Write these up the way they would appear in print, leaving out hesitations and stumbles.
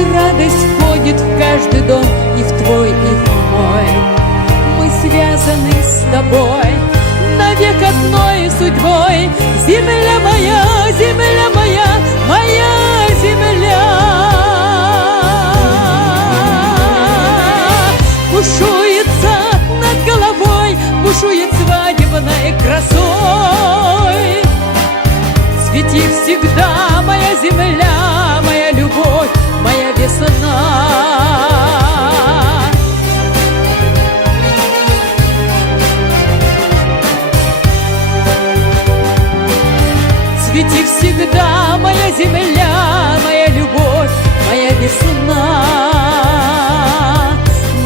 И радость входит в каждый дом, и в твой, и в мой. Мы связаны с тобой навек одной судьбой. Земля моя, моя земля. Бушуется над головой, бушует свадебной красой. Цвети всегда, моя земля, моя любовь, моя весна. Цвети всегда, моя земля, моя любовь, моя весна,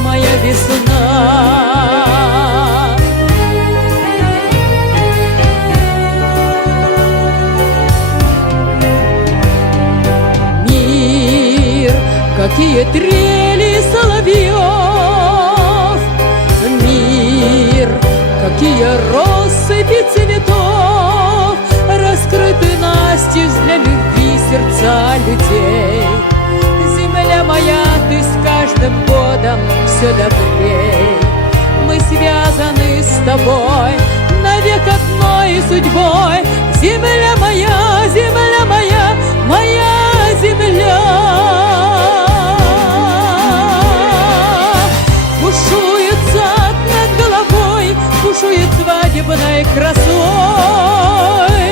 моя весна. Какие трели соловьев, мир, какие россыпи цветов, раскрыты настежь для любви сердца людей. Земля моя, ты с каждым годом все добрей. Мы связаны с тобой навек одной судьбой. Земля моя, моя земля. Бушует сад над головой, бушует свадебной красой.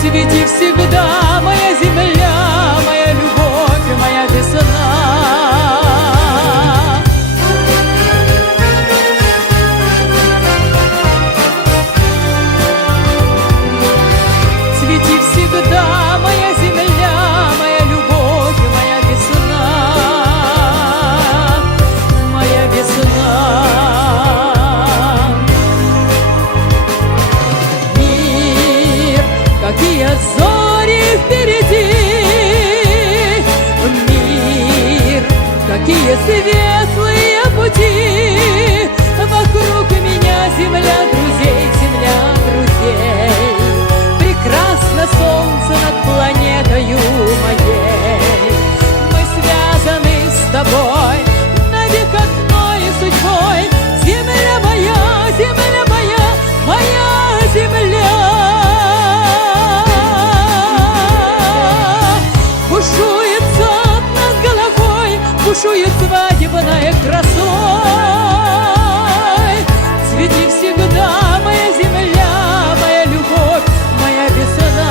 Цвети всегда, моя земля, моя любовь, моя весна. Цвети всегда, моя земля, моя любовь, моя весна, моя весна. Мир, какие зори впереди, мир, какие светлые пути. Вокруг меня земля друзей, земля друзей. Прекрасно солнце над планетою моей. Мы связаны с тобой навек одной судьбой. Земля моя, моя земля. Бушует сад над головой, бушует свадебной красой. Цвети всегда, моя земля, моя любовь, моя весна.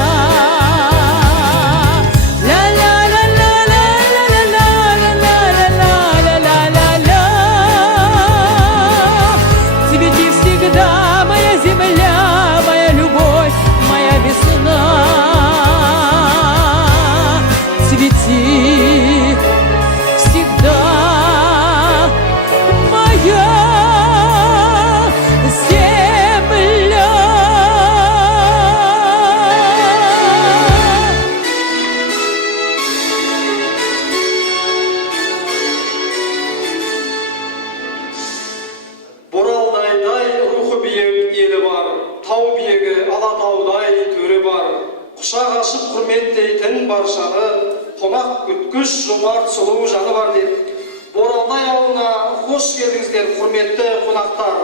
Цвети всегда, моя земля, моя любовь, моя весна. Цвети всегда, моя земля. Боралдай рухы биек елі бар, тау биегі алатаудай төрі бар. Құшақ ашып құрметтейтін баршаны, қонақ күткіш жомарт сұлу жаны бар деп. Боралдай ауылына қош келдіңіздер, құрметті қонақтар.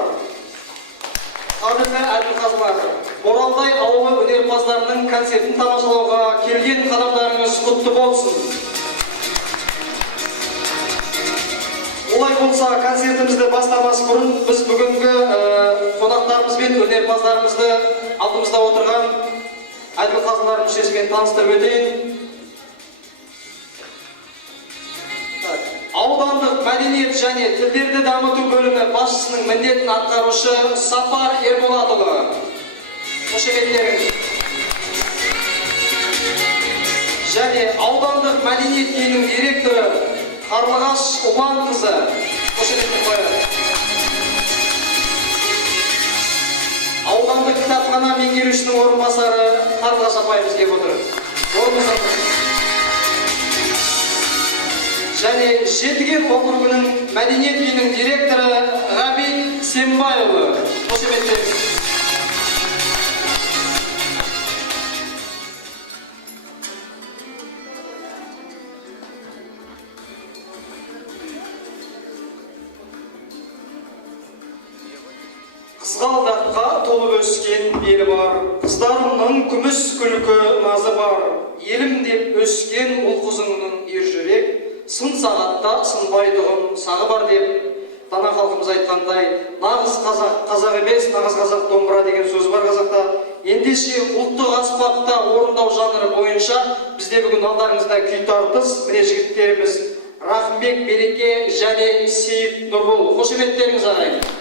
Қадірлі әділқазылар, Боралдай ауылы өнерпаздарының концертін тамашалауға келген қадамдарыңыз құтты болсын. Олай болса, концертімізді бастамас бұрын біз бүгінгі қонақтарымыз бен өнерпаздарымызды алдымызда отырған әділқазылар мүшесімен таныстырып өтейін. Аудандық мәдениет және тілдерді дамыту бөлімі басшысының міндетін атқарушы Сапар Ерболатұлы. Қошеметтеріңіз. Және аудандық мәдениет үйінің директоры Қарлығаш Ұланқызы. Қошеметтер қояды. Аудандық кітапхана меңгерушінің орынбасары Қарлығаш апайымыз келіп отыр. Және Жетіген округінің мәдениет үйінің директоры Ғабит Сембайұлы. Қошеметтеріңіз. қызғалдаққа толып өскен белі бар, қыздарымның күміс күлкі назы бар, елім деп өскен ұл қызыңның ержүрек, сын сағатта сынбайтұғын сағы бар деп дана халқымыз айтқандай, нағыз қазақ, қазақ емес, нағыз қазақ домбыра деген сөз бар қазақта. Ендеше ұлттық аспапта орындау жанры бойынша бізде бүгін алдарыңызда күй тартыс, міне жігіттеріміз Рахымбек Береке және Сейіт Нұрбол. Қошеметтеріңіз ағайын.